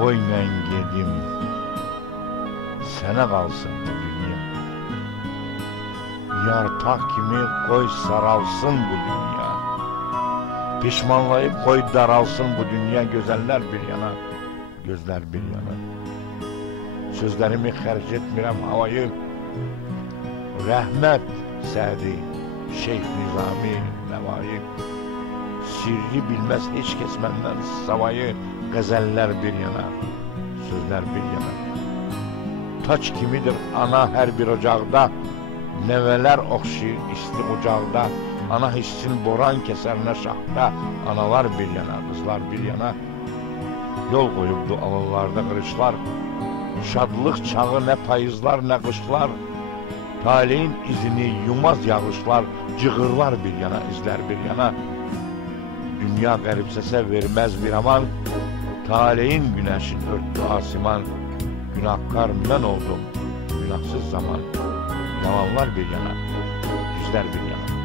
qoy mən gedim, sənə qalsın bu dünya. Yarpaq kimi qoy saralsın bu dünya. Pişmanlayıb qoy daralsın bu dünya. Gözəllər bir yana, gözlər bir yana. Sözlərimi xərc etmirəm havayı. Rəhmət Sədi, Şeyx Nizami, Nəvai. Sirri bilməz heç kəs məndən savayı. Qəzəllər bir yana, sözlər bir yana. Taç kimidir ana hər bir ocaqda, nəvələr oxşayır isti ocaqda. Ana hissin boran kəsər nə şaxda, analar bir yana, qızlar bir yana. Yol qoyubdu alınlarda qırışlar, şadlıq çağı nə payızlar, nə qışlar. Taleyin izini yumaz yağışlar, cığırlar bir yana, izlər bir yana. Dünya qəribsəsə verməz bir aman, taleyin günəşi örtdü asiman. Günahkar mən oldum, günahsız zaman. Yalanlar bir yana, yüzlər bir yana.